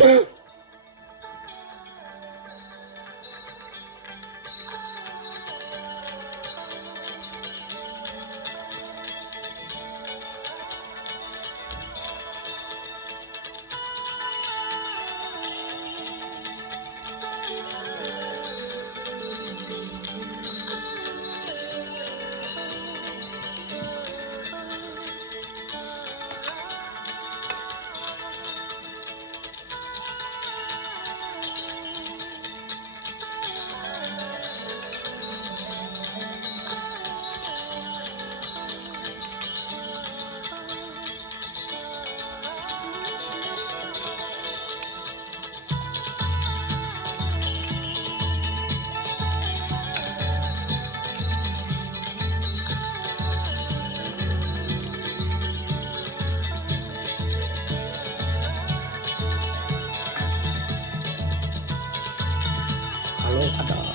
Kalau ada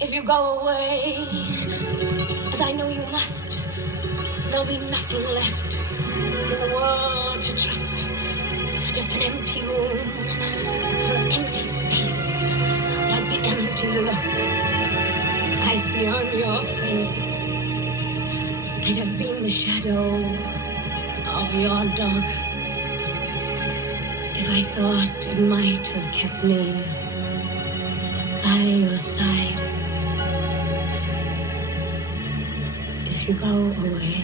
If you go away, as I know you must, there'll be nothing left in the world to trust. Just an empty room full of empty space, like the empty look I see on your face. I'd have been the shadow of your dog if I thought it might have kept me by your side. If you go away,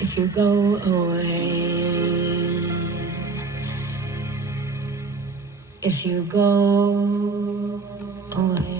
if you go away, if you go away.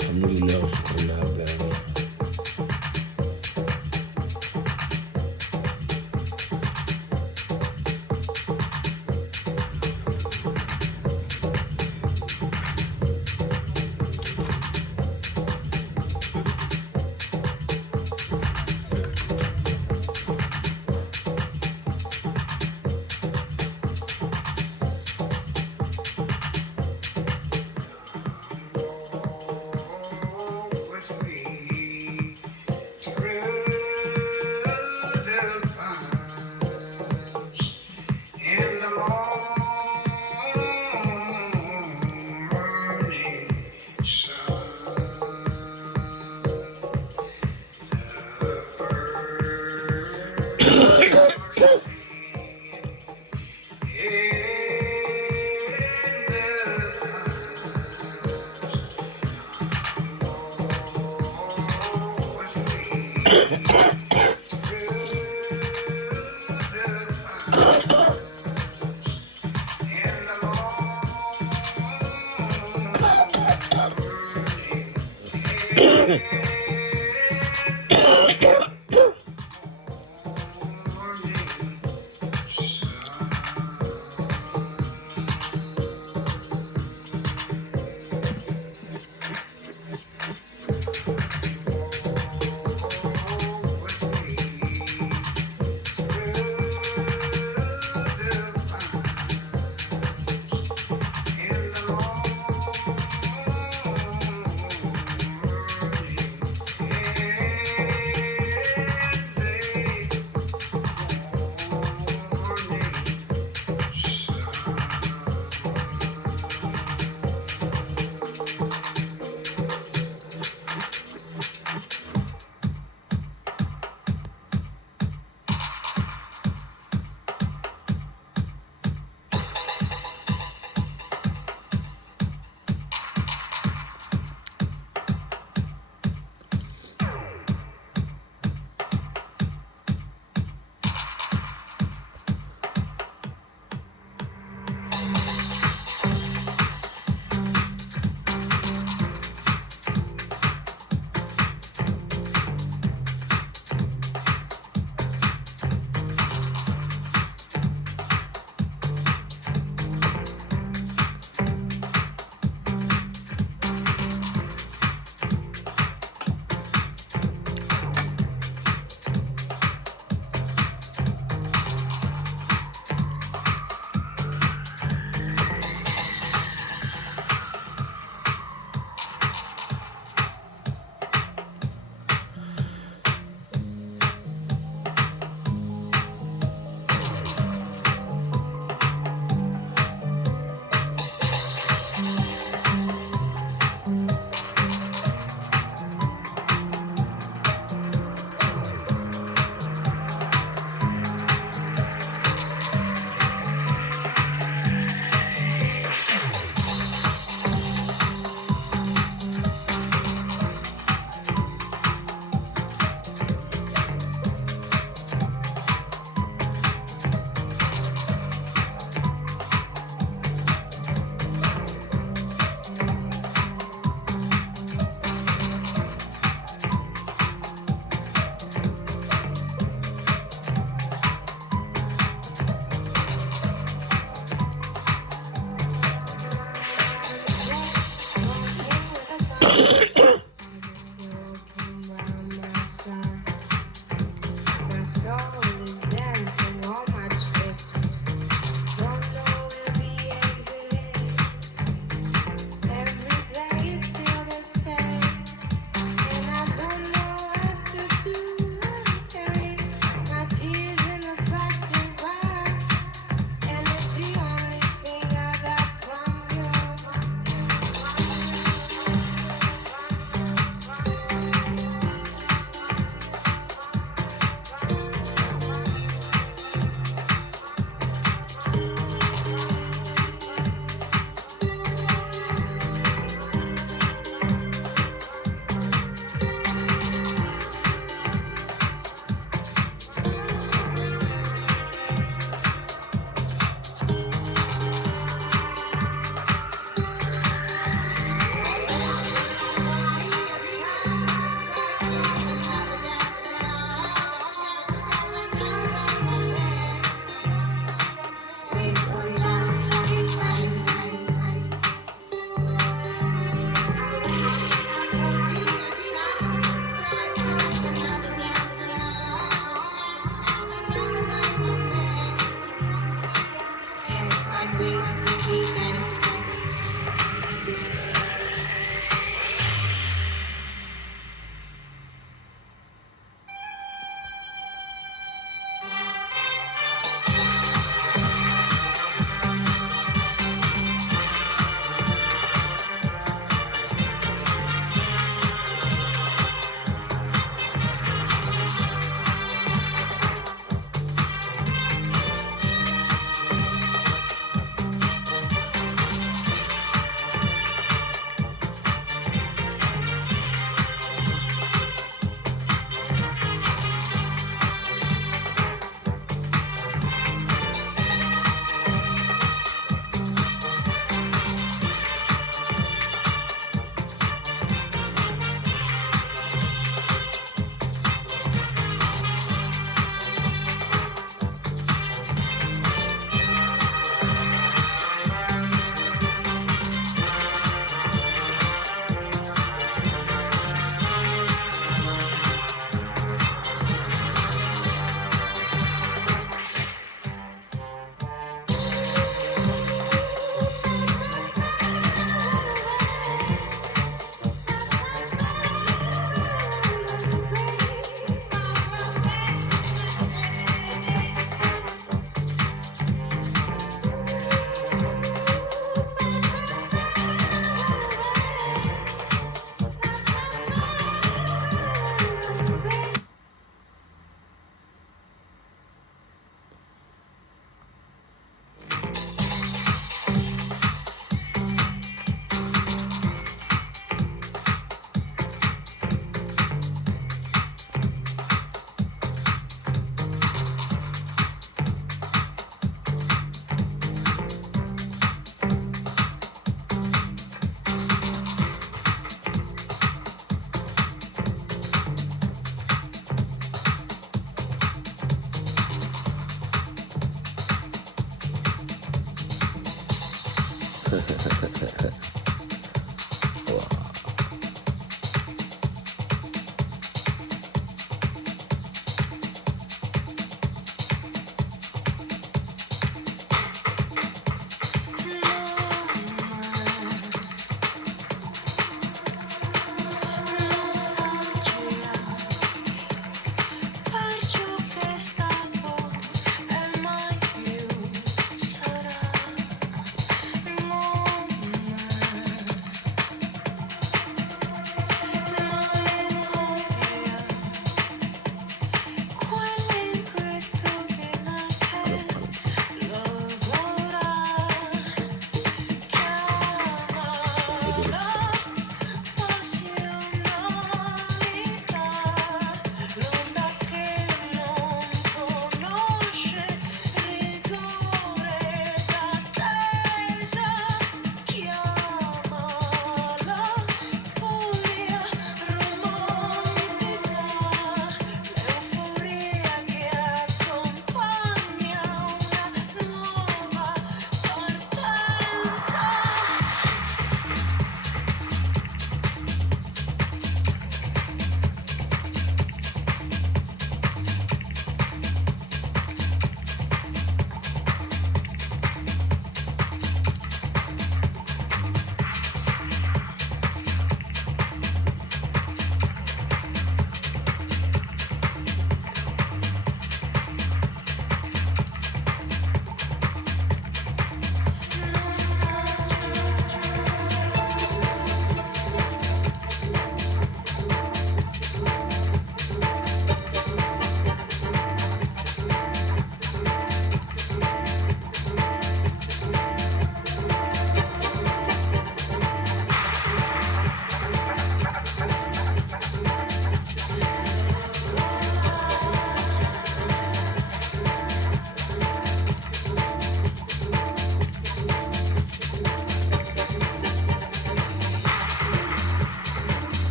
Something else on that band.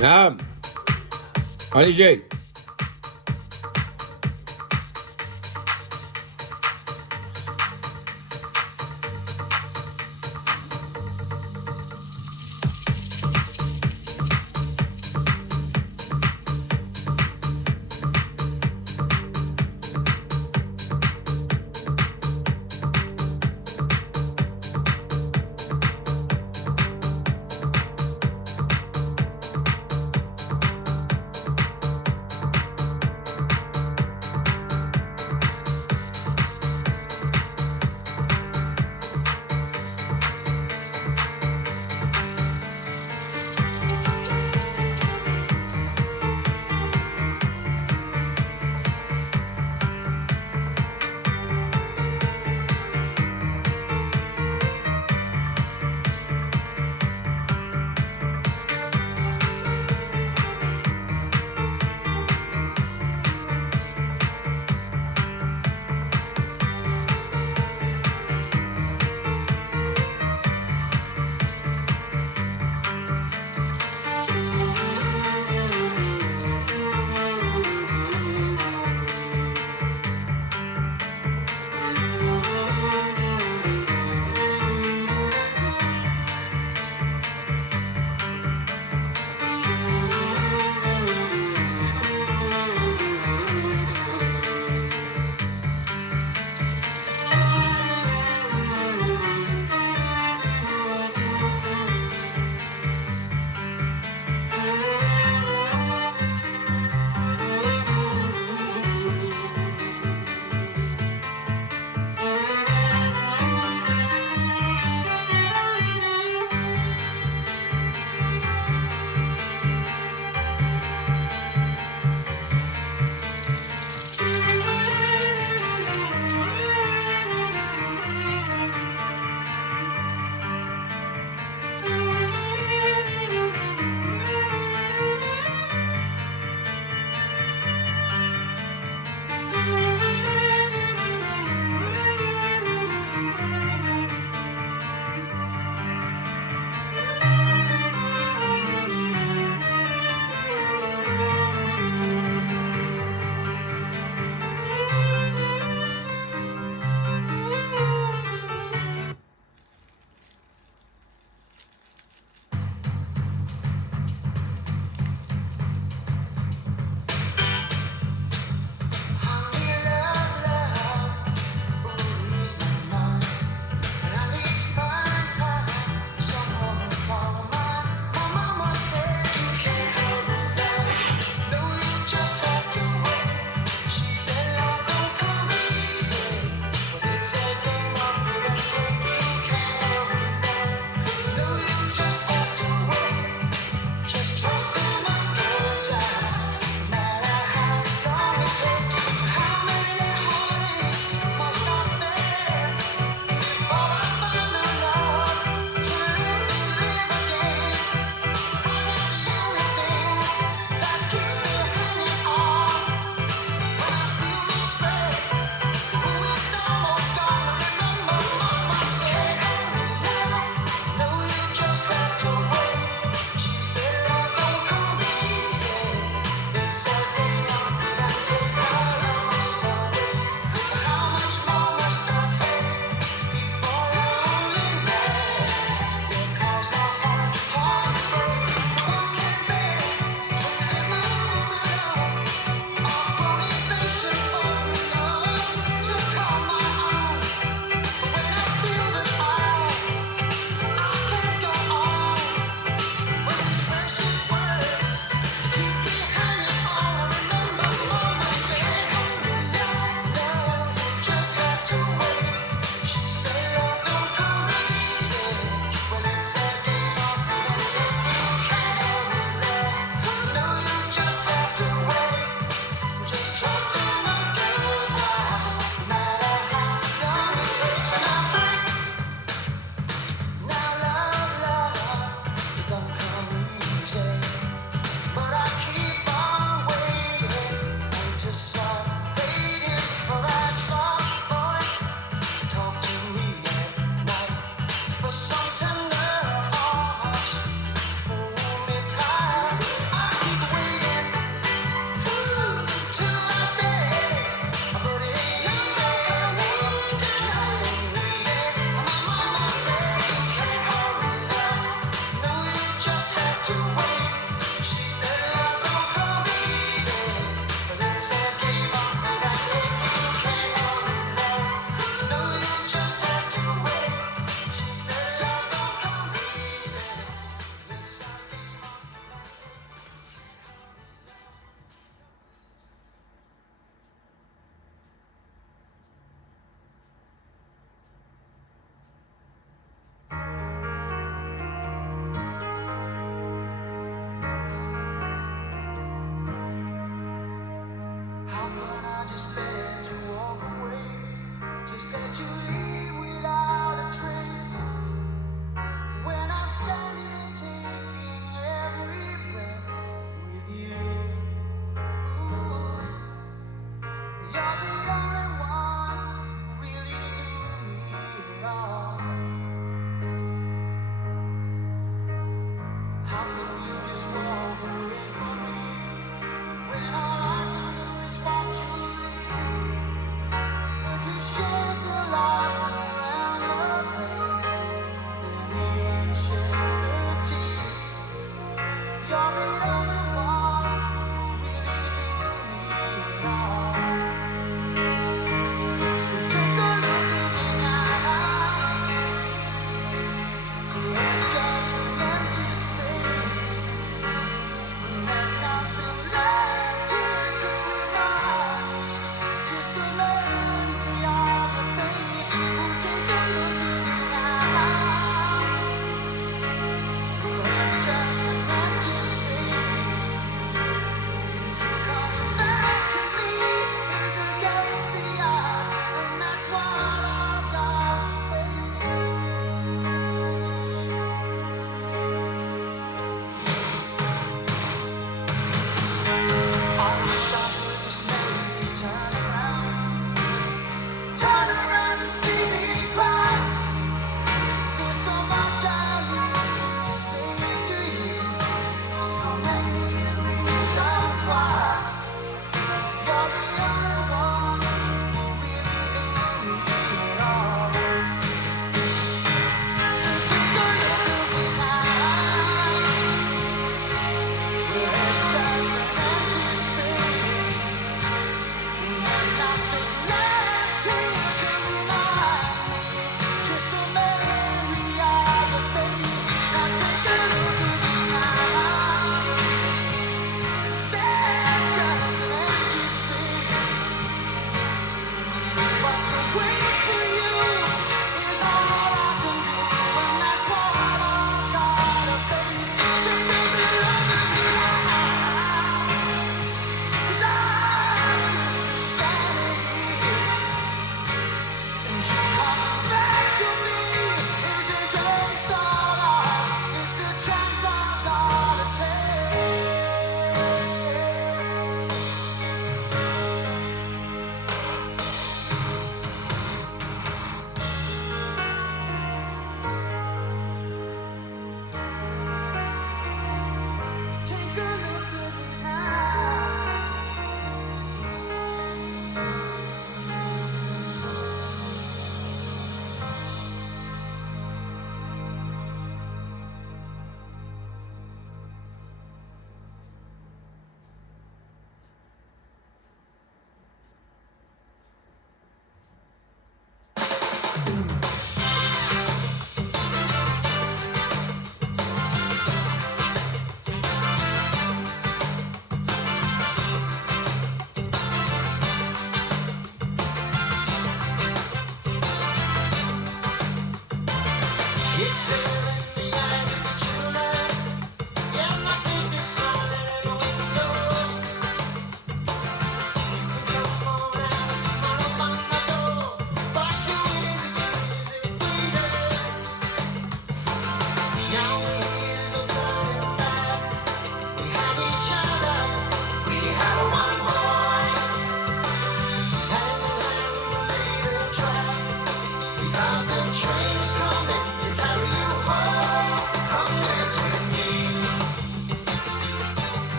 نعم علي جاي.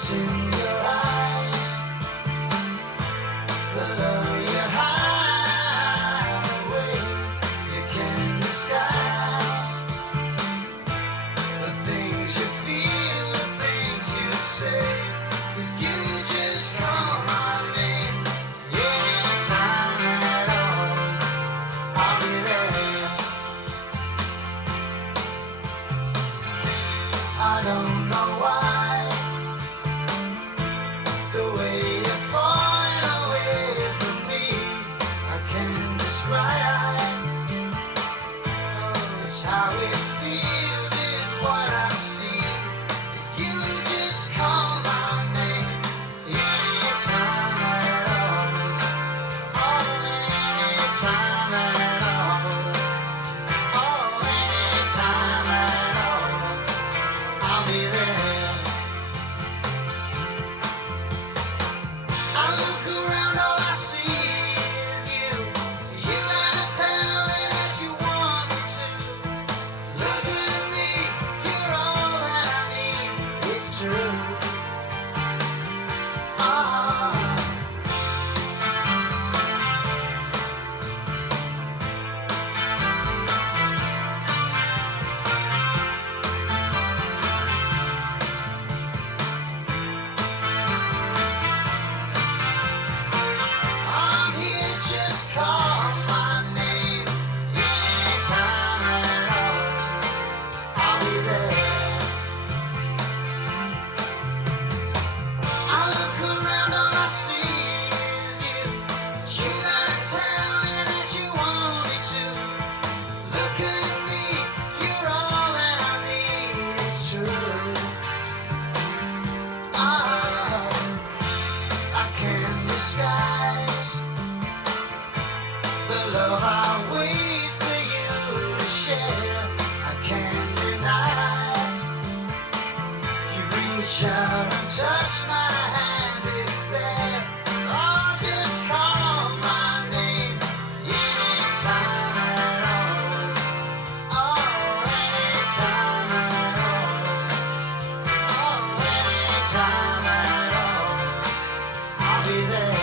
It's in your eyes, the love you hide away. You can disguise the things you feel, the things you say. If you just call my name, anytime at all, I'll be there. I don't know why, the way you're falling away from me, I can't describe. Oh, it's how it feels, it's what I see. If you just call my name, anytime at all, oh, anytime at all, oh, anytime at all, I'll be there. I look around, all I see is you. You gotta tell me that you want me to. Look at me, you're all that I need. It's true. Ah. I'm here, just call my name. Anytime at all, I'll be there. I look around, all I see is you. You gotta tell me that you want me to. Look at me, you're all that I need. It's true. Ah, I can't disguise the love I wait for you to share. I can't deny. If you reach out and touch my hand, it's there. Oh, just call my name, anytime at all. Oh, anytime at all. Oh, anytime at all, I'll be there.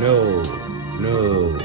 No, no.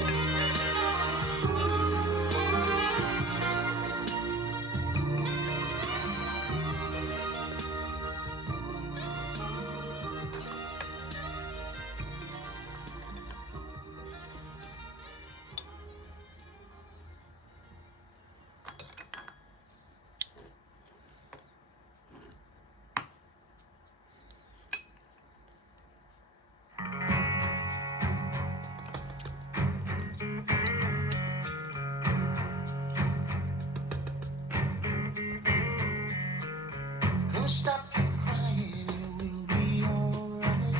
Don't stop crying, it will be alright.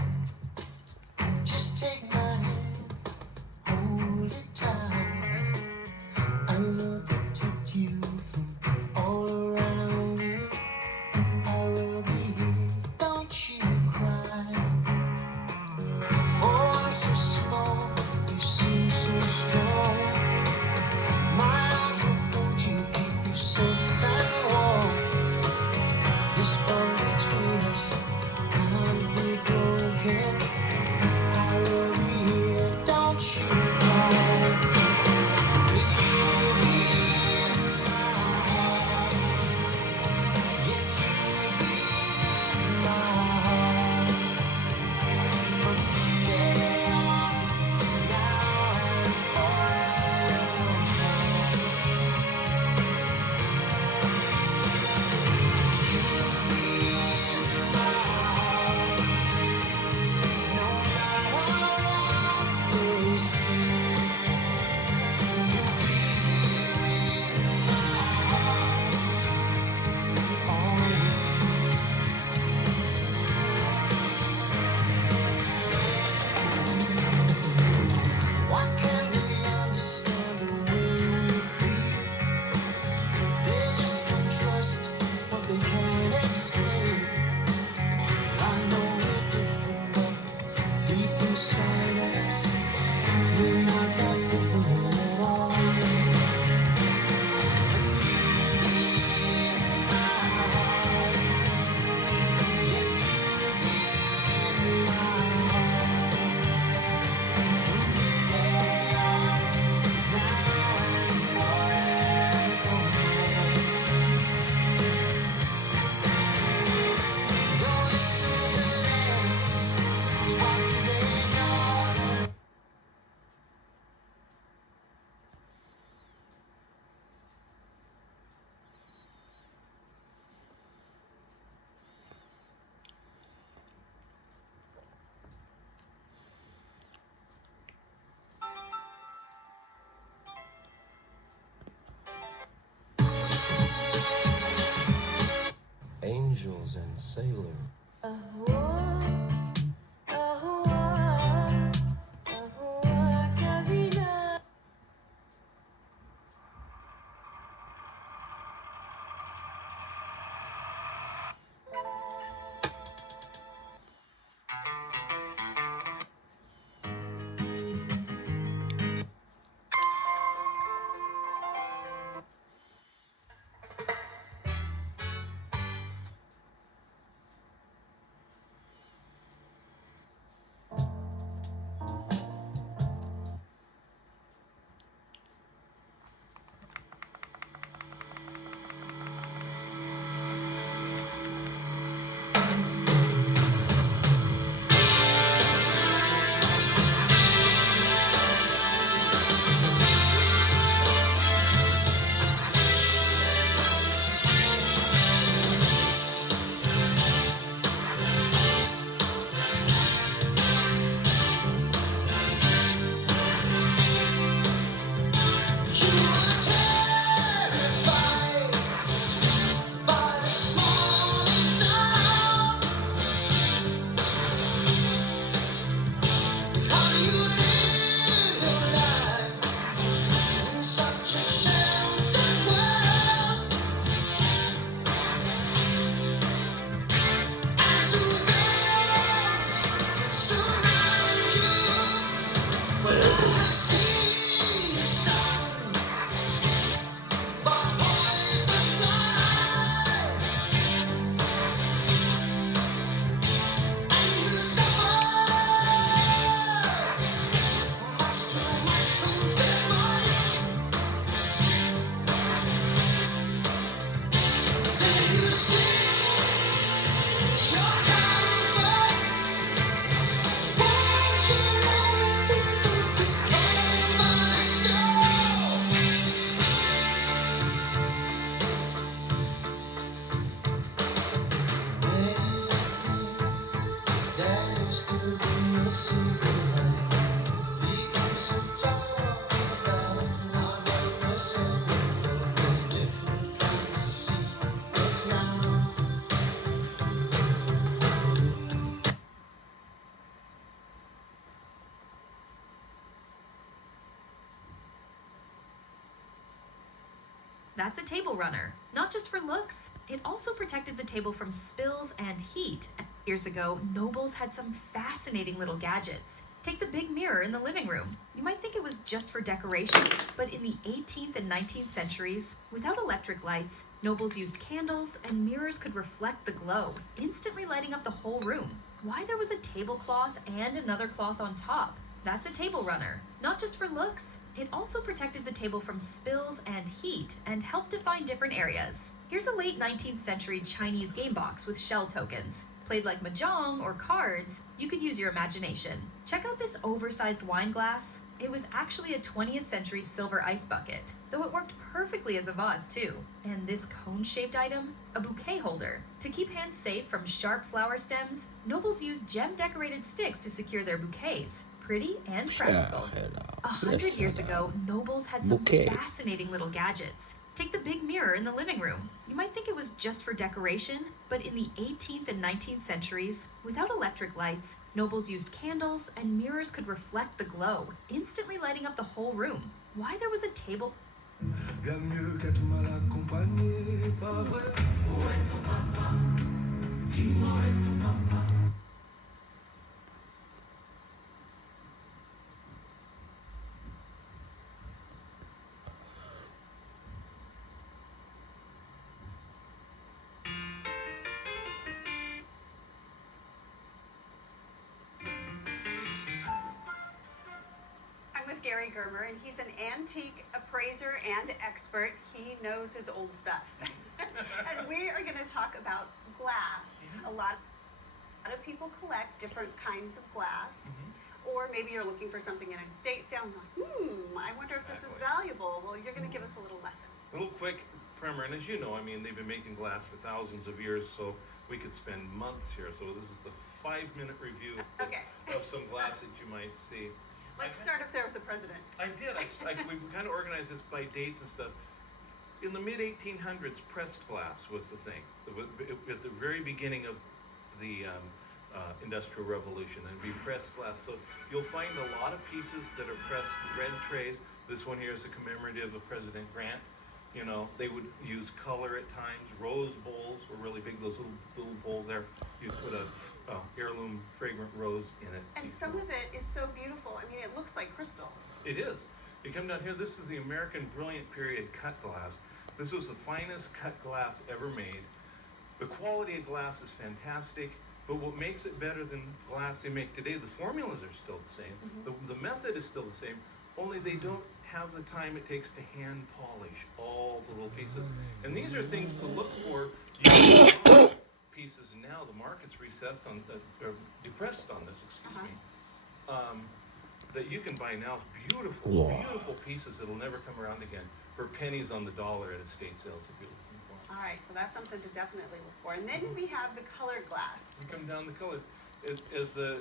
Just take my hand, hold it tight. I will protect you from all around you. I will be here, don't you cry. For I'm so small, you seem so strong. My arms will hold you, keep you safe and warm. This bond between us can't be broken. I will be here, don't you cry. 'Cause you will be in my heart. Yes, you will be in my heart. From this day on, now and forevermore. You will be in my heart. No matter what they say, you'll be here in my heart always. Why can't they understand the way we feel? They just don't trust what they can't explain. I know we're different, but deep inside us, we're not that different at all. And you will be in my heart. Yes, you will be in my heart. From this day on, now and forevermore. Don't listen to them, 'cause what do they know? Angels and sailors. That's a table runner. Not just for looks, it also protected the table from spills and heat. Years ago, nobles had some fascinating little gadgets. Take the big mirror in the living room. You might think it was just for decoration, but in the 18th and 19th centuries, without electric lights, nobles used candles and mirrors could reflect the glow, instantly lighting up the whole room. Why there was a tablecloth and another cloth on top? That's a table runner. Not just for looks, it also protected the table from spills and heat and helped define different areas. Here's a late 19th century Chinese game box with shell tokens. Played like mahjong or cards, you could use your imagination. Check out this oversized wine glass. It was actually a 20th century silver ice bucket, though it worked perfectly as a vase too. And this cone-shaped item, a bouquet holder. To keep hands safe from sharp flower stems, nobles used gem-decorated sticks to secure their bouquets. Pretty and practical. 100 years ago, nobles had some fascinating little gadgets. Take the big mirror in the living room. You might think it was just for decoration, but in the 18th and 19th centuries, without electric lights, nobles used candles and mirrors could reflect the glow, instantly lighting up the whole room. Why there was a table... Bien mieux qu'être mal accompagné, pas vrai? I'm with Gary Germer, and he's an antique appraiser and expert. He knows his old stuff. And we are going to talk about glass. A lot of people collect different kinds of glass. Or maybe you're looking for something in an estate sale and you're like, I wonder if this is valuable. Well, you're going to give us a little lesson. A little quick primer, and as you know, I mean, they've been making glass for thousands of years, so we could spend months here. So this is the 5-minute review of some glass that you might see. Let's start up there with the president. I did. We kind of organized this by dates and stuff. In the mid-1800s, pressed glass was the thing. At the very beginning of the Industrial Revolution, and be pressed glass. So you'll find a lot of pieces that are pressed red trays. This one here is a commemorative of President Grant. You know, they would use color at times. Rose bowls were really big. Those little bowl there, you put a heirloom fragrant rose in it. And some of it is so beautiful. I mean, it looks like crystal. It is. You come down here, this is the American Brilliant Period cut glass. This was the finest cut glass ever made. The quality of glass is fantastic, but what makes it better than glass they make today, the formulas are still the same. The method is still the same, only they don't have the time it takes to hand polish all the little pieces. And these are things to look for. You can buy pieces now, the market's recessed on, or depressed on this, excuse me. That you can buy now, beautiful pieces that'll never come around again for pennies on the dollar at estate sales if you're looking for. All right, so that's something to definitely look for. And then we have the colored glass. We come down the color. As the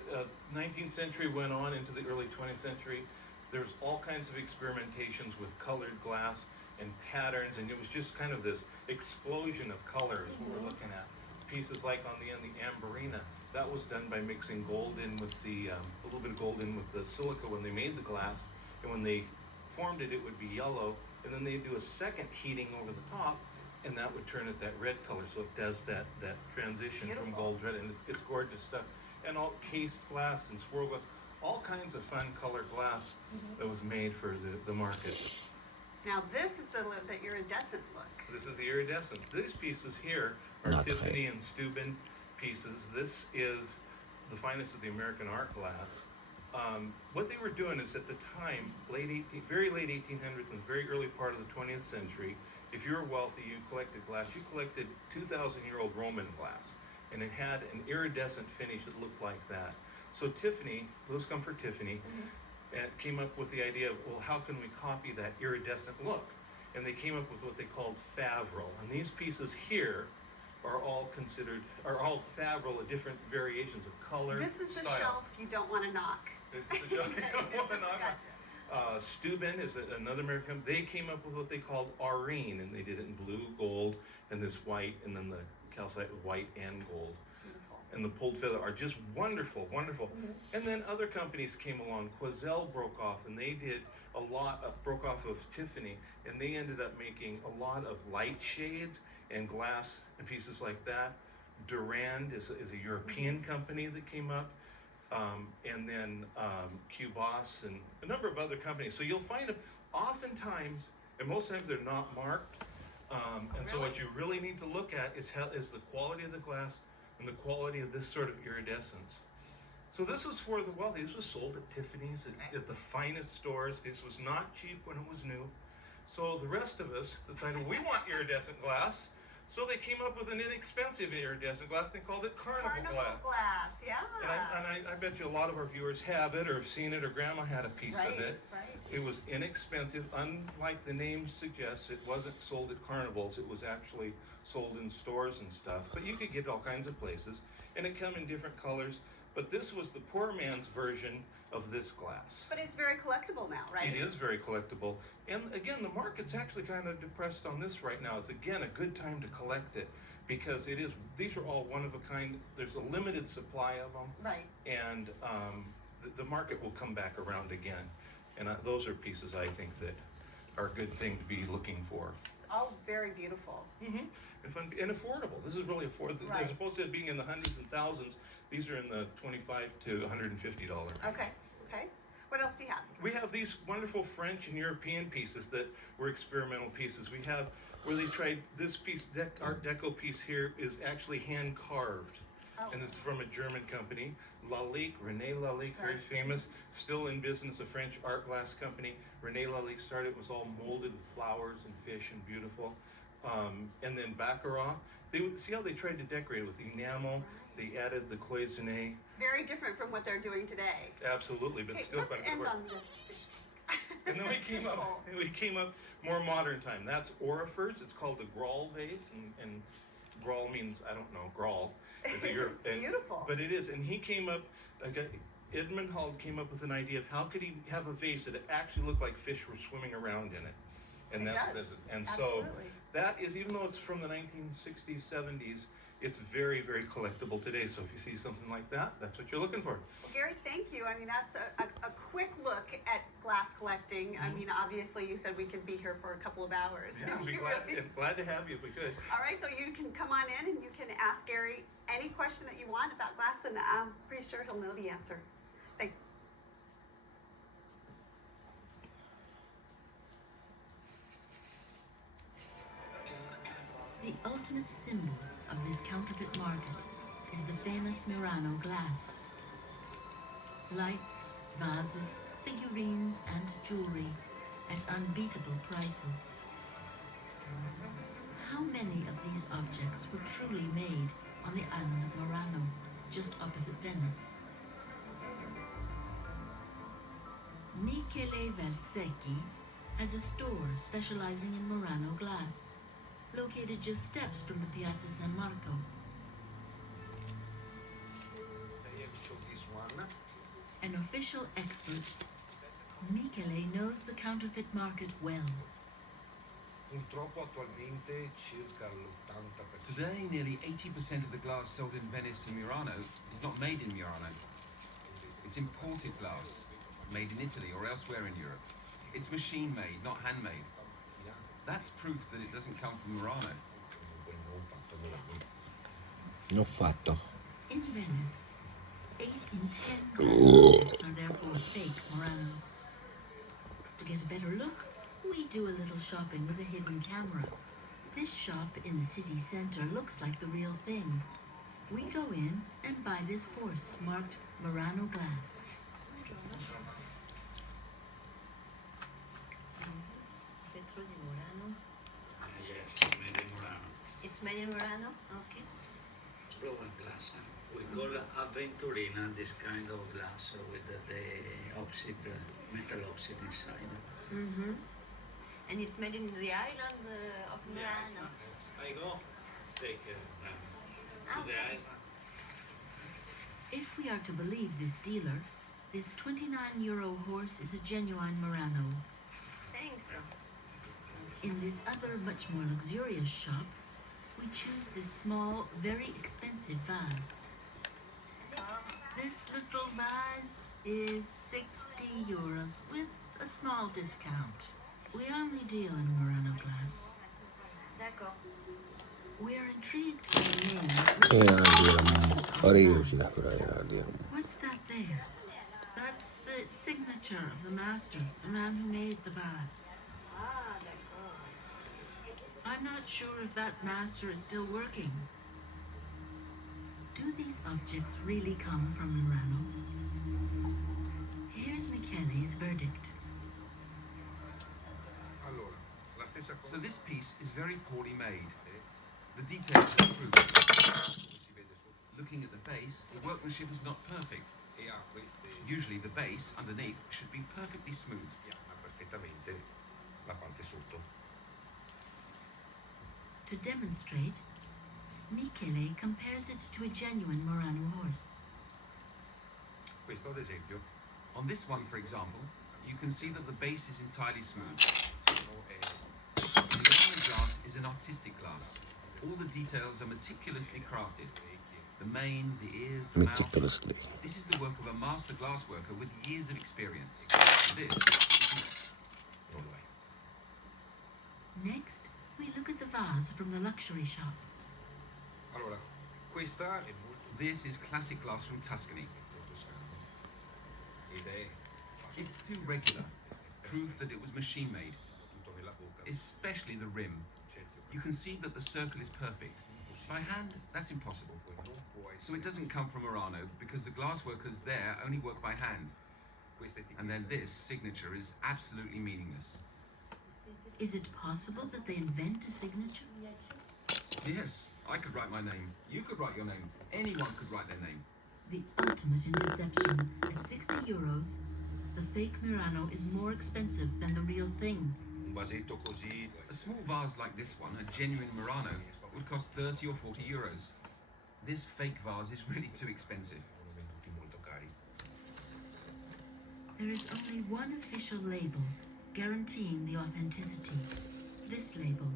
19th century went on into the early 20th century, there's all kinds of experimentations with colored glass and patterns, and it was just kind of this explosion of color is what we're looking at. Pieces like on the end, the Amberina, that was done by mixing gold in with the, a little bit of gold in with the silica when they made the glass, and when they formed it, it would be yellow, and then they'd do a second heating over the top, and that would turn it that red color, so it does that transition from gold to red, and it's gorgeous stuff. And all cased glass and swirl glass, all kinds of fun colored glass that was made for the market. Now this is the iridescent look. This is the iridescent. These pieces here are Tiffany and Steuben pieces. This is the finest of the American art glass. What they were doing is at the time, very late 1800s and the very early part of the 20th century, if you were wealthy, you collected glass. You collected 2,000-year-old Roman glass, and it had an iridescent finish that looked like that. So Tiffany, those come for Tiffany, and came up with the idea of, well, how can we copy that iridescent look? And they came up with what they called Favril. And these pieces here are all Favril, different variations of color, This is the style. shelf you don't want to knock. This is the shelf you don't want to knock on. Gotcha. Steuben is another American. They came up with what they called Aurine, and they did it in blue, gold, and this white, and then the calcite with white and gold. Beautiful. and the pulled feather are just wonderful, wonderful. And then other companies came along. Quoizel broke off, and they did a lot broke off of Tiffany, and they ended up making a lot of light shades and glass and pieces like that. Durand is a European company that came up, and then Cubas and a number of other companies. So you'll find them oftentimes, and most times they're not marked. And so what you really need to look at is the quality of the glass and the quality of this sort of iridescence. So this was for the wealthy. This was sold at Tiffany's, at the finest stores. This was not cheap when it was new. So the rest of us decided we want iridescent glass. So they came up with an inexpensive iridescent glass. They called it Carnival glass. Yeah. And I bet you a lot of our viewers have it or have seen it, or Grandma had a piece of it. Right. It was inexpensive. Unlike the name suggests, it wasn't sold at carnivals. It was actually sold in stores and stuff. But you could get all kinds of places. And it come in different colors. But this was the poor man's version of this glass. But it's very collectible now, right? It is very collectible. And again, the market's actually kind of depressed on this right now. It's again a good time to collect it because these are all one of a kind. There's a limited supply of them. Right. And the market will come back around again. And those are pieces I think that are a good thing to be looking for. All very beautiful. Mm-hmm. And fun and affordable. This is really affordable. Right. As opposed to it being in the hundreds and thousands, these are in the $25 to $150 range. Okay. What else do you have? We have these wonderful French and European pieces that were experimental pieces. We have where they tried this piece, Art Deco piece here is actually hand carved. Oh. And it's from a German company, Lalique, René Lalique, very famous, still in business, a French art glass company. René Lalique started, it was all molded with flowers and fish and beautiful. And then Baccarat, see how they tried to decorate it with enamel, they added the cloisonne. Very different from what they're doing today. Absolutely, but Okay, still let's quite a good end work. on this. And then we came up more modern time. That's Orifers. It's called a Graal vase, and Graal means, I don't know, Graal. It's It's beautiful. But it is, and he came up, Edmund Hall came up with an idea of how could he have a vase that actually looked like fish were swimming around in it. And It that's does. what this is. And Absolutely. so that is, even though it's from the 1960s, 70s, it's very, very collectible today. So if you see something like that, that's what you're looking for. Well, Gary, thank you. I mean, that's a quick look at glass collecting. I mean, obviously, you said we could be here for a couple of hours. Yeah, I'd be glad to have you if we could. All right, so you can come on in and you can ask Gary any question that you want about glass, and I'm pretty sure he'll know the answer. Thank you. The ultimate symbol of this counterfeit market is the famous Murano glass. Lights, vases, figurines, and jewelry at unbeatable prices. How many of these objects were truly made on the island of Murano, just opposite Venice? Michele Valsecchi has a store specializing in Murano glass, located just steps from the Piazza San Marco. Show this one. An official expert, Michele knows the counterfeit market well. Purtroppo attualmente circa l'80%. Today, nearly 80% of the glass sold in Venice and Murano is not made in Murano. It's imported glass, made in Italy or elsewhere in Europe. It's machine-made, not handmade. That's proof that it doesn't come from Murano. No fatto. In Venice, 8 in 10 glass are therefore fake Muranos. To get a better look, we do a little shopping with a hidden camera. This shop in the city center looks like the real thing. We go in and buy this horse marked Murano glass. Petro di Murano. Yes, made in Murano. It's made in Murano? Okay. It's broken glass. We call Aventurina this kind of glass with the oxide, metal oxide inside. Mm-hmm. And it's made in the island of Murano. I go take to the Okay. island. If we are to believe this dealer, this 29-euro horse is a genuine Murano. Thanks. In this other, much more luxurious shop, we choose this small, very expensive vase. This little vase is 60 euros with a small discount. We only deal in Murano glass. D'accord. We are intrigued by the name. Enää tiedä. Pari sitä kyllä enää tiedä. What's that there? That's the signature of the master, the man who made the vase. Ah, d'accord. I'm not sure if that master is still working. Do these objects really come from Murano? Here's Michele's verdict. Allora, la stessa cosa. So this piece is very poorly made. The details are improved. Looking at the base, the workmanship is not perfect. Usually the base underneath should be perfectly smooth. Perfettamente la parte sotto. To demonstrate, Michele compares it to a genuine Murano horse. Questo ad esempio On this one, for example, you can see that the base is entirely smooth. The Murano glass is an artistic glass. All the details are meticulously crafted. The mane, the ears, the mouth. Meticulously. This is the work of a master glass worker with years of experience. This non lo è. Next, we look at the vase from the luxury shop. Allora, questa è This is classic glass from Tuscany. molto sana ed è It's too regular, proof that it was machine made, tutto nella bocca. especially the rim. Certo, You can see that the circle is perfect. By hand, that's impossible. non può essere. So it doesn't come from Murano because the glass workers there only work by hand. Questa And then etichetta this signature is absolutely meaningless. Is it possible that they invent a signature? Yes, I could write my name. You could write your name. Anyone could write their name. The ultimate in deception. At 60 euros, the fake Murano is more expensive than the real thing. un vasetto così A small vase like this one, a genuine Murano, would cost 30 or 40 euros. This fake vase is really too expensive. sono venduti molto cari. There is only one official label guaranteeing the authenticity. This label,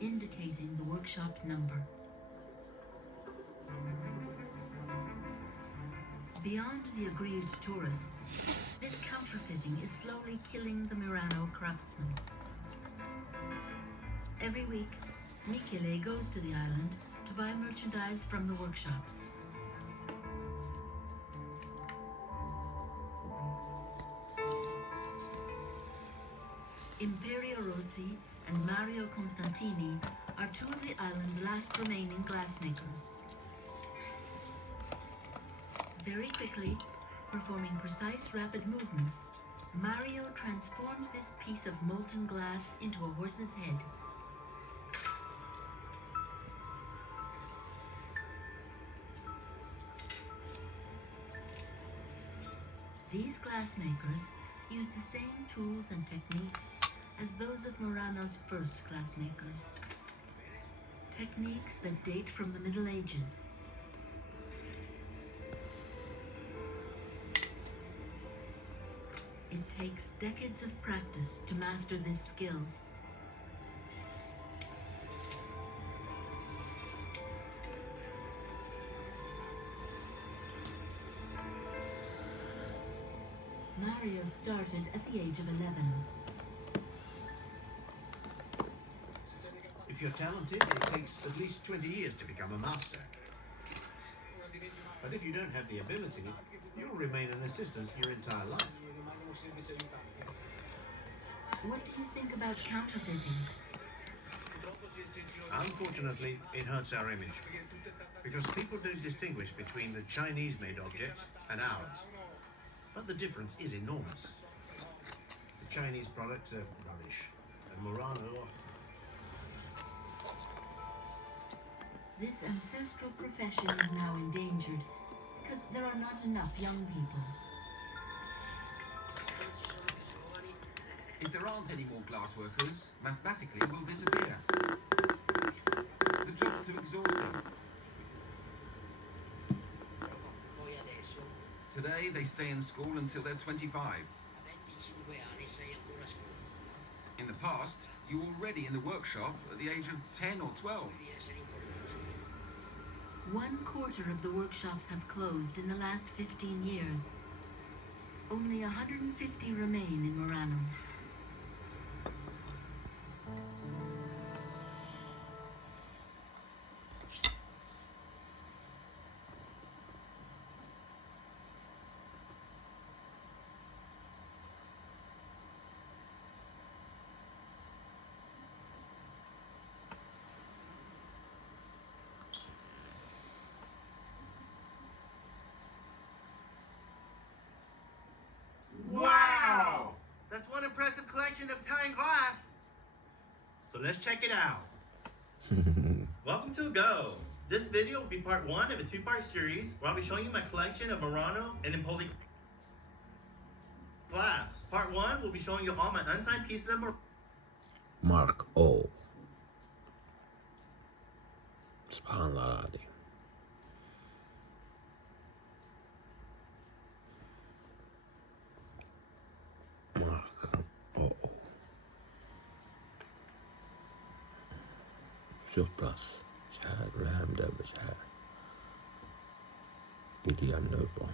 indicating the workshop number. Beyond the aggrieved tourists, this counterfeiting is slowly killing the Murano craftsman. Every week, Michele goes to the island to buy merchandise from the workshops. Imperio Rossi and Mario Constantini are two of the island's last remaining glassmakers. Very quickly, performing precise rapid movements, Mario transforms this piece of molten glass into a horse's head. These glassmakers use the same tools and techniques as those of Murano's first glassmakers. Techniques that date from the Middle Ages. It takes decades of practice to master this skill. Mario started at the age of 11. If you're talented, it takes at least 20 years to become a master. But if you don't have the ability, you'll remain an assistant your entire life. What do you think about counterfeiting? Unfortunately, it hurts our image. Because people don't distinguish between the Chinese-made objects and ours. But the difference is enormous. The Chinese products are rubbish, and Murano. This ancestral profession is now endangered because there are not enough young people. If there aren't any more glass workers, mathematically we'll disappear. The job's too exhausting. Today they stay in school until they're 25. In the past, you were already in the workshop at the age of 10 or 12. 1/4 of the workshops have closed in the last 15 years. Only 150 remain in Murano. Wow! That's one impressive collection of Tyne glass. So let's check it out. Welcome to Go. This video will be part 1 of a 2-part series where I'll be showing you my collection of Murano and Empoli glass. Part 1 will be showing you all my unsigned pieces of Murano. Mark O. Subhanallah Adi. Mark O. Sur place. شهر الحمد بشهر. إيدي عم نرفع.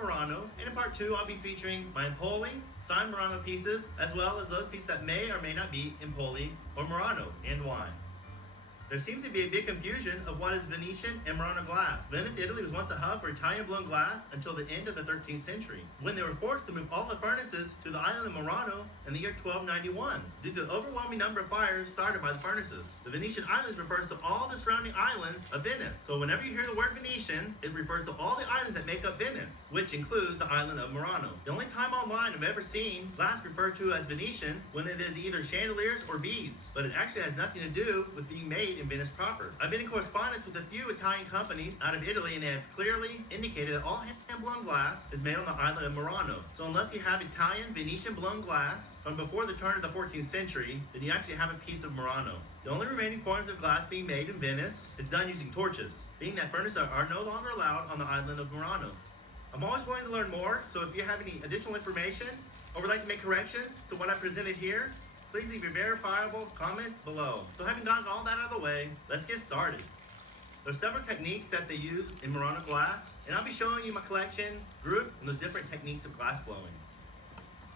Murano, and in part 2 I'll be featuring my Empoli, signed Murano pieces, as well as those pieces that may or may not be Empoli or Murano, and why. There seems to be a big confusion of what is Venetian and Murano glass. Venice, Italy was once the hub for Italian blown glass until the end of the 13th century, when they were forced to move all the furnaces to the island of Murano in the year 1291, due to the overwhelming number of fires started by the furnaces. The Venetian islands refers to all the surrounding islands of Venice. So whenever you hear the word Venetian, it refers to all the islands that make up Venice, which includes the island of Murano. The only time online I've ever seen glass referred to as Venetian when it is either chandeliers or beads, but it actually has nothing to do with being made in Venice proper. I've been in correspondence with a few Italian companies out of Italy, and they have clearly indicated that all hand-blown glass is made on the island of Murano. So unless you have Italian Venetian blown glass from before the turn of the 14th century, then you actually have a piece of Murano. The only remaining forms of glass being made in Venice is done using torches, being that furnaces are no longer allowed on the island of Murano. I'm always willing to learn more, so if you have any additional information or would like to make corrections to what I presented here, please leave your verifiable comments below. So having gotten all that out of the way, let's get started. There's several techniques that they use in Murano glass, and I'll be showing you my collection grouped in the different techniques of glass blowing.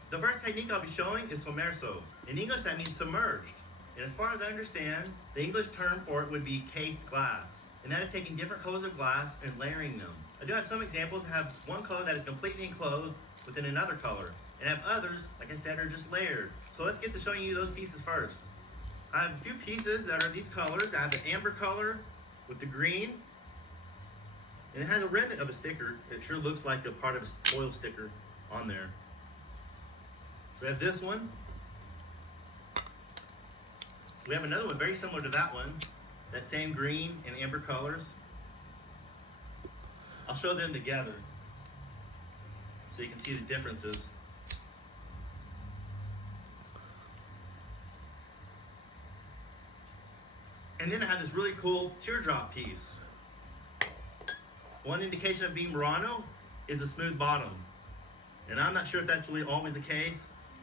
The first technique I'll be showing is sommerso. In English, that means submerged. And as far as I understand, the English term for it would be cased glass. And that is taking different colors of glass and layering them. I do have some examples that have one color that is completely enclosed within another color. And I have others, like I said, are just layered. So let's get to showing you those pieces first. I have a few pieces that are these colors. I have the amber color with the green. And it has a remnant of a sticker. It sure looks like a part of a foil sticker on there. So we have this one. We have another one very similar to that one. That same green and amber colors. I'll show them together so you can see the differences. And then I have this really cool teardrop piece. One indication of being Murano is a smooth bottom. And I'm not sure if that's really always the case,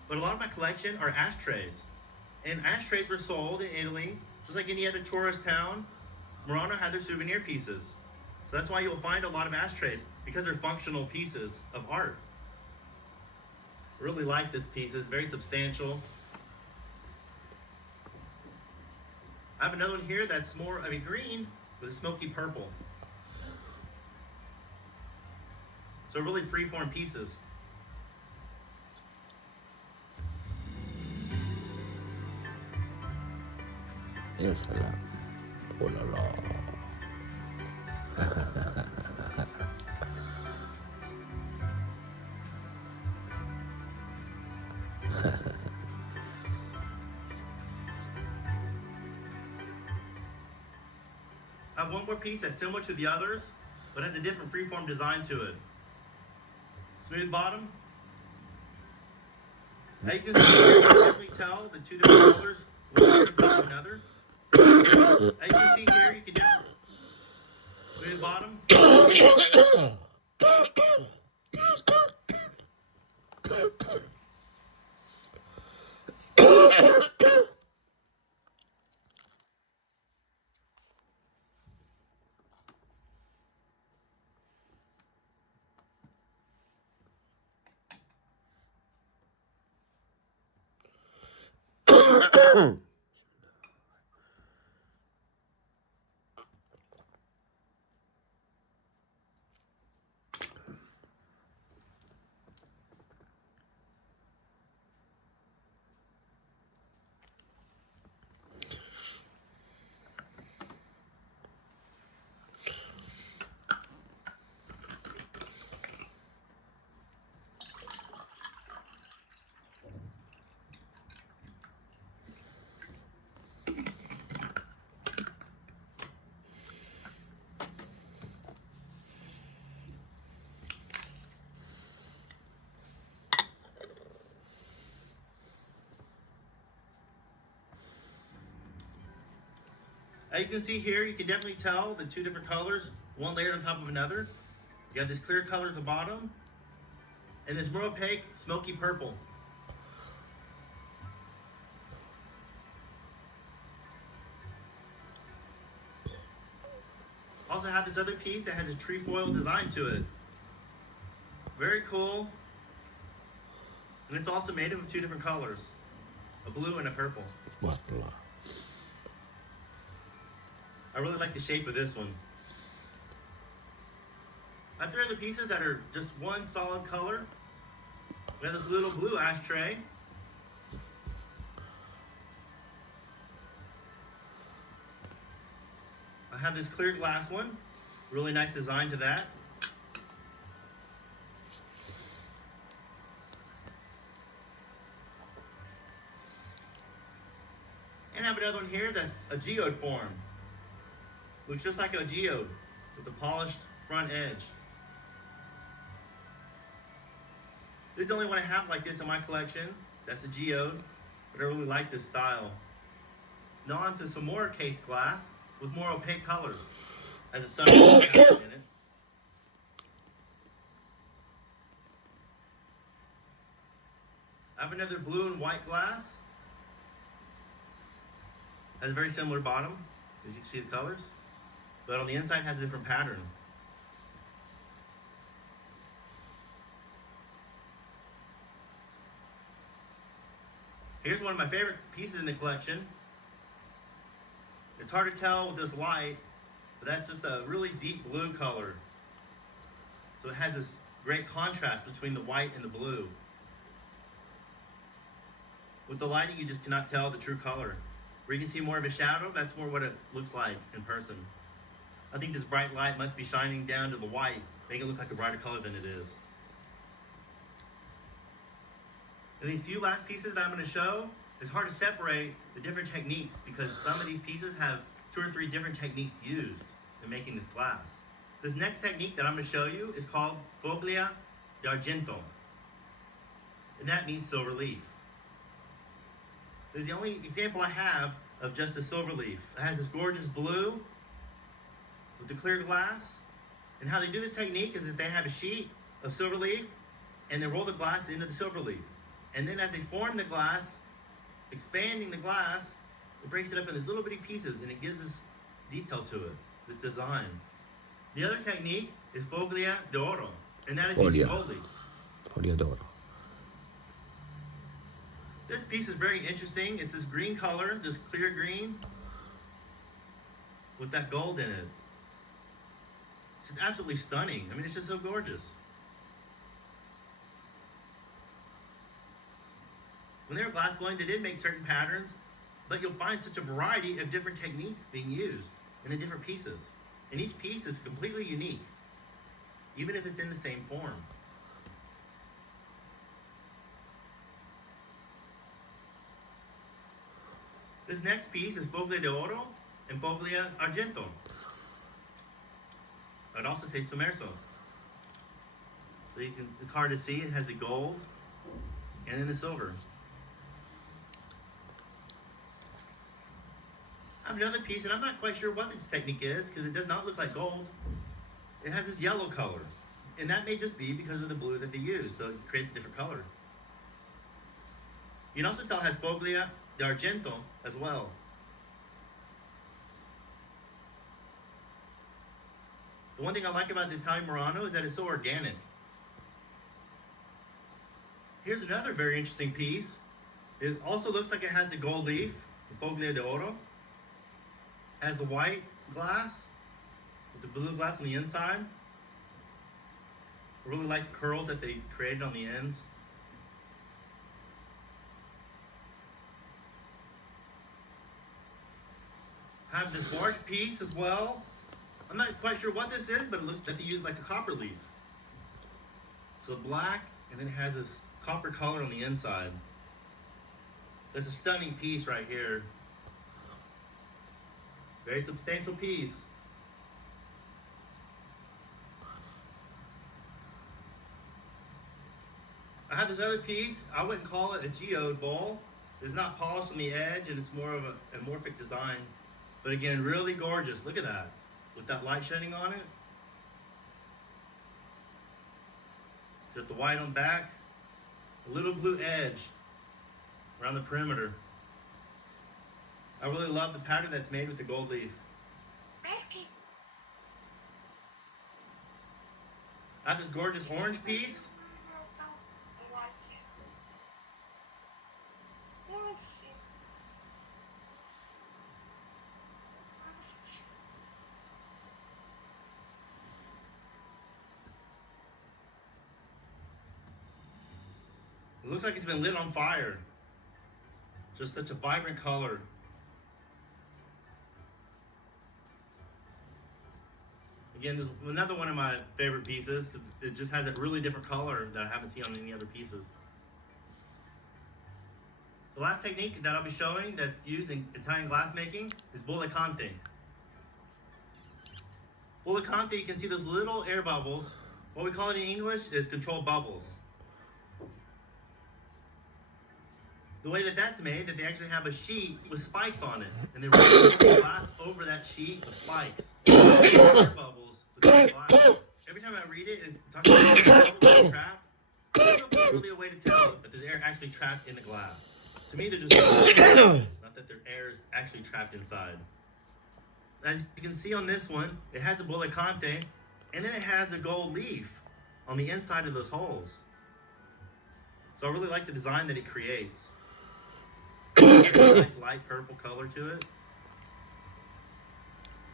but a lot of my collection are ashtrays. And ashtrays were sold in Italy, just like any other tourist town. Murano had their souvenir pieces. So that's why you'll find a lot of ashtrays, because they're functional pieces of art. I really like this piece, it's very substantial. I have another one here that's more of a green with a smoky purple. So really free-form pieces. Esa es la pololo. I have one more piece that's similar to the others, but has a different freeform design to it. Smooth bottom. As you can definitely tell the two different colors one from another. As you can see here, you can definitely smooth bottom. As you can see here, you can definitely tell the two different colors, one layered on top of another. You got this clear color at the bottom, and this more opaque, smoky purple. Also have this other piece that has a trefoil design to it. Very cool. And it's also made of two different colors, a blue and a purple. Spatula. I really like the shape of this one. After the pieces that are just one solid color, we have this little blue ashtray. I have this clear glass one. Really nice design to that. And I have another one here that's a geode form. Looks just like a geode with a polished front edge. This is the only one I have like this in my collection. That's a geode, but I really like this style. Now on to some more case glass with more opaque colors. Has a sun in it. I have another blue and white glass. Has a very similar bottom, as you can see the colors. But on the inside has a different pattern. Here's one of my favorite pieces in the collection. It's hard to tell with this light, but that's just a really deep blue color. So it has this great contrast between the white and the blue. With the lighting, you just cannot tell the true color. Where you can see more of a shadow, that's more what it looks like in person. I think this bright light must be shining down to the white, making it look like a brighter color than it is. And these few last pieces that I'm going to show, it's hard to separate the different techniques because some of these pieces have 2 or 3 different techniques used in making this glass. This next technique that I'm going to show you is called Foglia d'Argento. And that means silver leaf. This is the only example I have of just a silver leaf. It has this gorgeous blue with the clear glass. And how they do this technique is that they have a sheet of silver leaf and they roll the glass into the silver leaf. And then as they form the glass, expanding the glass, it breaks it up in these little bitty pieces and it gives this detail to it, this design. The other technique is Foglia d'Oro, and that is using gold leaf. Foglia d'Oro. This piece is very interesting. It's this green color, this clear green, with that gold in it. It's just absolutely stunning. I mean, it's just so gorgeous. When they were glass blowing, they did make certain patterns, but you'll find such a variety of different techniques being used in the different pieces. And each piece is completely unique, even if it's in the same form. This next piece is Foglia d'Oro and Foglia Argento. I'd also say Sommerso. So you can, it's hard to see, it has the gold and then the silver. I have another piece, and I'm not quite sure what this technique is, because it does not look like gold. It has this yellow color, and that may just be because of the blue that they use, so it creates a different color. You can also tell it has Foglia d'Argento as well. The one thing I like about the Italian Murano is that it's so organic. Here's another very interesting piece. It also looks like it has the gold leaf, the Foglia d'Oro. Has the white glass with the blue glass on the inside. I really like the curls that they created on the ends. I have this large piece as well. I'm not quite sure what this is, but it looks like they use like a copper leaf. So black, and then it has this copper color on the inside. That's a stunning piece right here. Very substantial piece. I have this other piece. I wouldn't call it a geode bowl. It's not polished on the edge, and it's more of a amorphic design. But again, really gorgeous. Look at that. With that light shining on it. Just the white on back. A little blue edge around the perimeter. I really love the pattern that's made with the gold leaf. I have this gorgeous orange piece. It looks like it's been lit on fire. Just such a vibrant color. Again, this is another one of my favorite pieces. It just has a really different color that I haven't seen on any other pieces. The last technique that I'll be showing that's used in Italian glass making is bullicante. Bullicante, you can see those little air bubbles. What we call it in English is controlled bubbles. The way that that's made, that they actually have a sheet with spikes on it, and they run the glass over that sheet with spikes. Air bubbles with the glass. Every time I read it, it talks about air trap. There's not really a way to tell if there's air actually trapped in the glass. To me, they're just not that their air is actually trapped inside. As you can see on this one, it has a bullicante, and then it has a gold leaf on the inside of those holes. So I really like the design that it creates. There's a nice light purple color to it.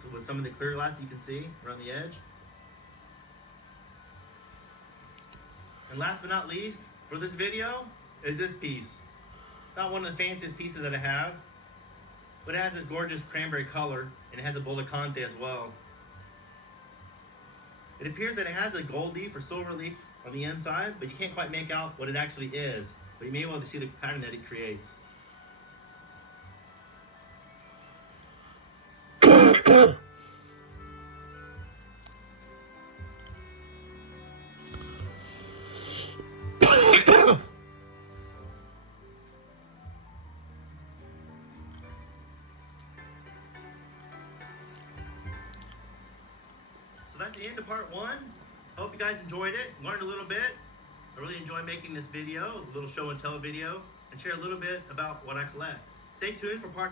So with some of the clear glass you can see around the edge. And last but not least, for this video, is this piece. Not one of the fanciest pieces that I have, but it has this gorgeous cranberry color, and it has a bullicante as well. It appears that it has a gold leaf or silver leaf on the inside, but you can't quite make out what it actually is. But you may be able to see the pattern that it creates. So that's the end of part one. I hope you guys enjoyed it, learned a little bit. I really enjoy making this video, a little show and tell video, and share a little bit about what I collect. Stay tuned for part.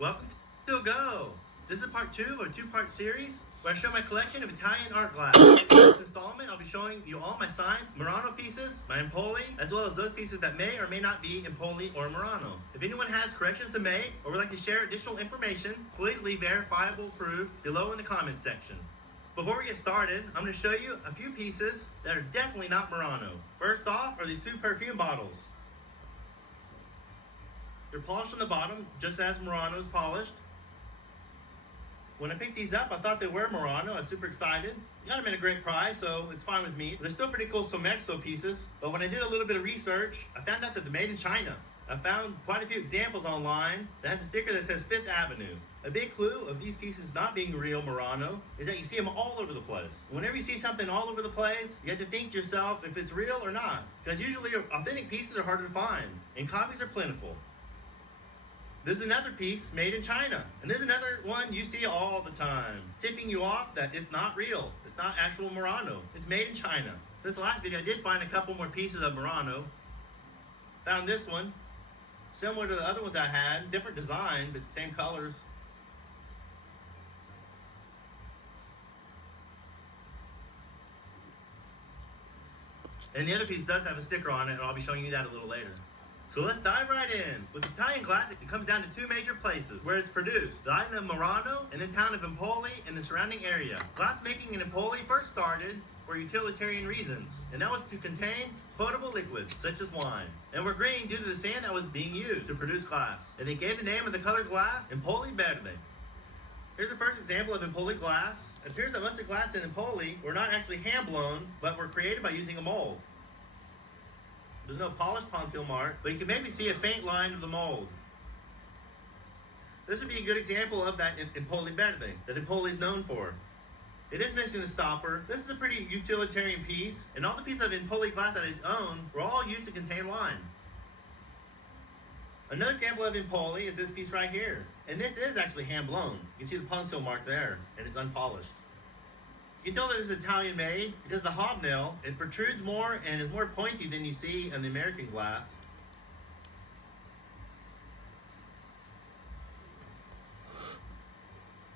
Welcome to Still Go. This is part 2 of a 2-part series where I show my collection of Italian art glass. In this installment, I'll be showing you all my signed Murano pieces, my Empoli, as well as those pieces that may or may not be Empoli or Murano. If anyone has corrections to make or would like to share additional information, please leave verifiable proof below in the comments section. Before we get started, I'm going to show you a few pieces that are definitely not Murano. First off are these 2 perfume bottles. They're polished on the bottom, just as Murano is polished. When I picked these up, I thought they were Murano. I was super excited. Got them at a great price, so it's fine with me. They're still pretty cool Somexo pieces, but when I did a little bit of research, I found out that they're made in China. I found quite a few examples online that has a sticker that says 5th Avenue. A big clue of these pieces not being real Murano is that you see them all over the place. Whenever you see something all over the place, you have to think to yourself if it's real or not, because usually authentic pieces are harder to find, and copies are plentiful. This is another piece made in China. And there's another one you see all the time, tipping you off that it's not real. It's not actual Murano. It's made in China. Since the last video, I did find a couple more pieces of Murano. Found this one. Similar to the other ones I had. Different design, but same colors. And the other piece does have a sticker on it, and I'll be showing you that a little later. So let's dive right in. With Italian glass, it comes down to 2 major places where it's produced. The island of Murano and the town of Empoli and the surrounding area. Glass making in Empoli first started for utilitarian reasons, and that was to contain potable liquids, such as wine, and were green due to the sand that was being used to produce glass. And they gave the name of the colored glass Empoli Verde. Here's the first example of Empoli glass. It appears that most of the glass in Empoli were not actually hand-blown, but were created by using a mold. There's no polished Pontil mark, but you can maybe see a faint line of the mold. This would be a good example of that Empoli Verde that Empoli is known for. It is missing the stopper. This is a pretty utilitarian piece, and all the pieces of Empoli glass that I own were all used to contain wine. Another example of Empoli is this piece right here, and this is actually hand blown. You can see the Pontil mark there, and it's unpolished. You can tell that it's Italian made because the hobnail, it protrudes more and is more pointy than you see in the American glass.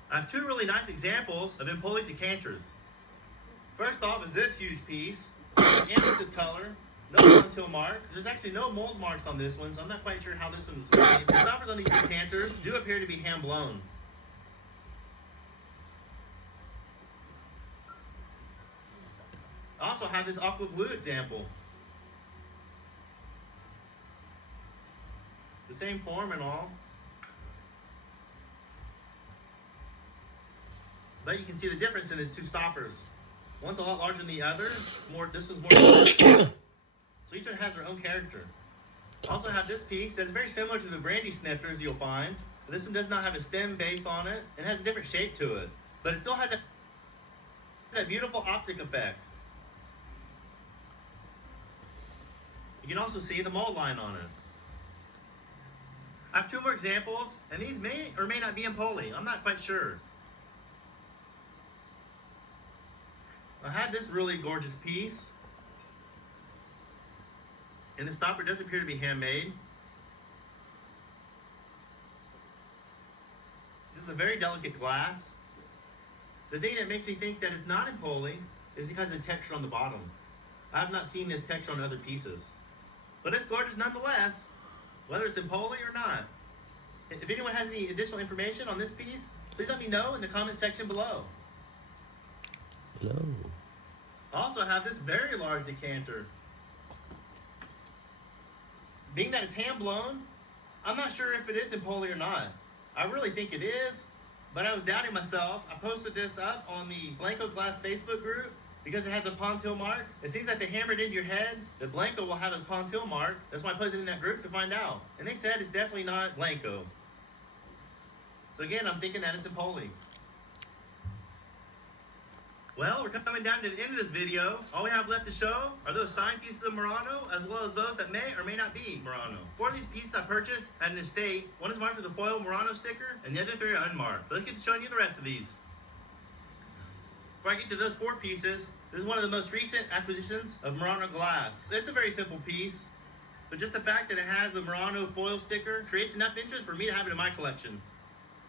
I have 2 really nice examples of Empoli decanters. First off is this huge piece, and with this color, no Pontil mark. There's actually no mold marks on this one, so I'm not quite sure how this one was made. The stoppers on these decanters do appear to be hand blown. also have this aqua blue example. The same form and all. But you can see the difference in the two stoppers. One's a lot larger than the other. This one's more. So each one has their own character. Also have this piece that's very similar to the brandy snifters you'll find. But this one does not have a stem base on it. It has a different shape to it. But it still has that beautiful optic effect. You can also see the mold line on it. I have two more examples, and these may or may not be Empoli. I'm not quite sure. I had this really gorgeous piece, and the stopper does appear to be handmade. This is a very delicate glass. The thing that makes me think that it's not Empoli is because of the texture on the bottom. I have not seen this texture on other pieces. But it's gorgeous nonetheless, whether it's Empoli or not. If anyone has any additional information on this piece, please let me know in the comment section below. Hello. I also have this very large decanter. Being that it's hand blown, I'm not sure if it is Empoli or not. I really think it is, but I was doubting myself. I posted this up on the Blanco Glass Facebook group because it had the Pontil mark. It seems like they hammered into your head that Blanco will have a Pontil mark. That's why I posted it in that group to find out. And they said it's definitely not Blanco. So again, I'm thinking that it's Empoli. Well, we're coming down to the end of this video. All we have left to show are those signed pieces of Murano, as well as those that may or may not be Murano. 4 of these pieces I purchased at an estate. One is marked with a foil Murano sticker, and the other 3 are unmarked. But let's get to showing you the rest of these. Before I get to those 4 pieces, this is one of the most recent acquisitions of Murano glass. It's a very simple piece, but just the fact that it has the Murano foil sticker creates enough interest for me to have it in my collection.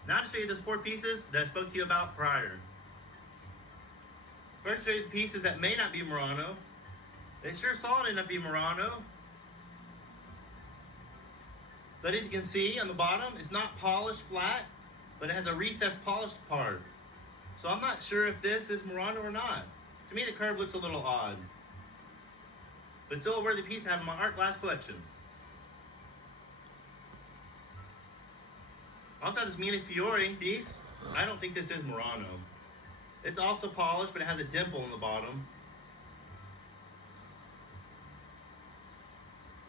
Now to show you those 4 pieces that I spoke to you about prior. First, show you the pieces that may not be Murano. They sure solid enough to be Murano. But as you can see on the bottom, it's not polished flat, but it has a recessed polished part. So I'm not sure if this is Murano or not. To me, the curve looks a little odd. But still a worthy piece to have in my art glass collection. I also have this Mille Fiori piece. I don't think this is Murano. It's also polished, but it has a dimple in the bottom.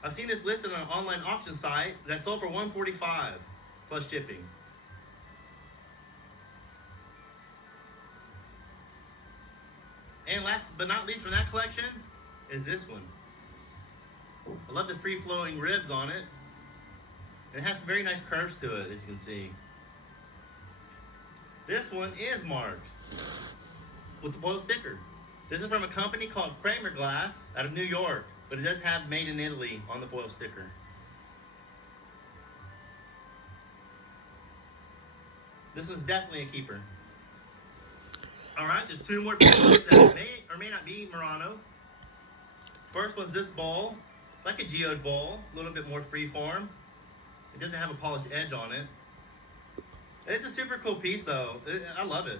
I've seen this listed on an online auction site that sold for $145 plus shipping. And last but not least from that collection is this one. I love the free-flowing ribs on it. And it has some very nice curves to it, as you can see. This one is marked with the foil sticker. This is from a company called Kramer Glass out of New York, but it does have Made in Italy on the foil sticker. This one's definitely a keeper. Alright, there's 2 more pieces that may or may not be Murano. First one's this bowl. It's like a geode bowl, a little bit more free form. It doesn't have a polished edge on it. It's a super cool piece though. I love it.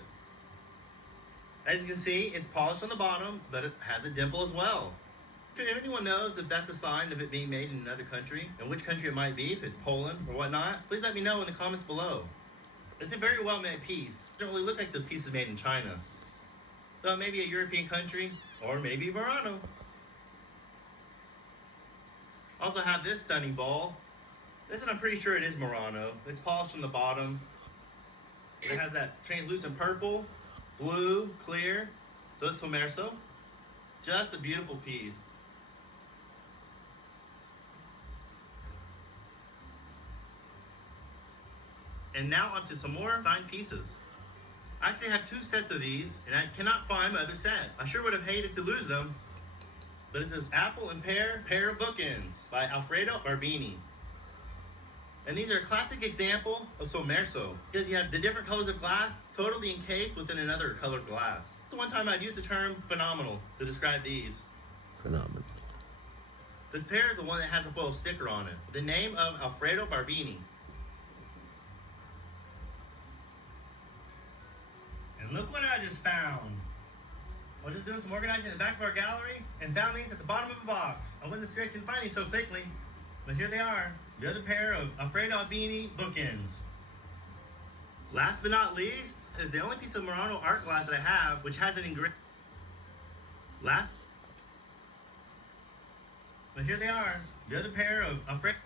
As you can see, it's polished on the bottom, but it has a dimple as well. If anyone knows if that's a sign of it being made in another country, and which country it might be, if it's Poland or whatnot, please let me know in the comments below. It's a very well made piece. It doesn't really look like those pieces made in China. So it may be a European country, or maybe Murano. Also have this stunning bowl. This one I'm pretty sure it is Murano. It's polished from the bottom. It has that translucent purple, blue, clear. So it's Sommerso. Just a beautiful piece. And now onto some more signed pieces. I actually have 2 sets of these, and I cannot find my other set. I sure would have hated to lose them. But it's this Apple and Pear Pair of Bookends by Alfredo Barbini. And these are a classic example of Sommerso, because you have the different colors of glass totally encased within another colored glass. One time I'd used the term phenomenal to describe these. Phenomenal. This pair is the one that has a foil sticker on it. The name of Alfredo Barbini. And look what I just found. I was just doing some organizing in the back of our gallery and found these at the bottom of a box. I wasn't expecting to find these so quickly, but here they are. The other pair of Alfredo Albini bookends. Last but not least is the only piece of Murano art glass that I have which has an engraving. But here they are. The other pair of Alfredo.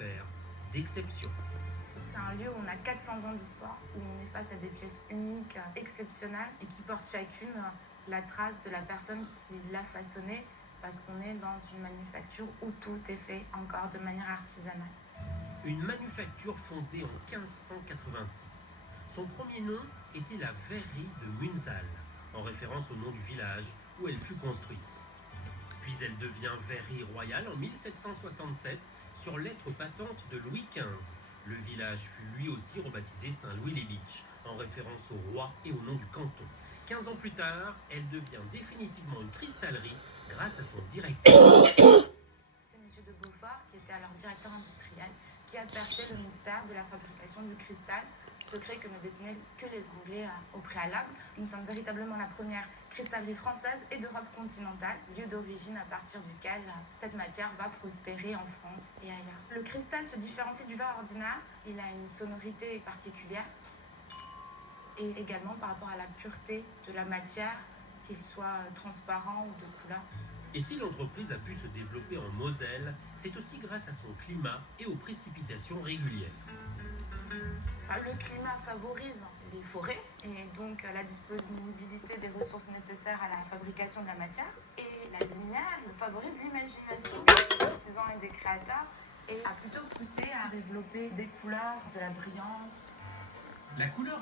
savoir-faire, d'exception. C'est un lieu où on a 400 ans d'histoire, où on est face à des pièces uniques, exceptionnelles, et qui portent chacune la trace de la personne qui l'a façonnée, parce qu'on est dans une manufacture où tout est fait encore de manière artisanale. Une manufacture fondée en 1586. Son premier nom était la verrerie de Munzal, en référence au nom du village où elle fut construite. Puis elle devient verrerie royale en 1767 sur lettre patente de Louis XV. Le village fut lui aussi rebaptisé Saint-Louis-les-Bitches, en référence au roi et au nom du canton. 15 ans plus tard, elle devient définitivement une cristallerie grâce à son directeur. C'est M. de Beaufort, qui était alors directeur industriel, qui a percé le mystère de la fabrication du cristal, secret que ne détenaient que les Anglais au préalable. Nous sommes véritablement la première cristallerie française et d'Europe continentale, lieu d'origine à partir duquel cette matière va prospérer en France et ailleurs. Le cristal se différencie du verre ordinaire, il a une sonorité particulière et également par rapport à la pureté de la matière, qu'il soit transparent ou de couleur. Et si l'entreprise a pu se développer en Moselle, c'est aussi grâce à son climat et aux précipitations régulières. Le climat favorise les forêts et donc la disponibilité des ressources nécessaires à la fabrication de la matière. Et la lumière favorise l'imagination des artisans et des créateurs et a plutôt poussé à développer des couleurs, de la brillance. La couleur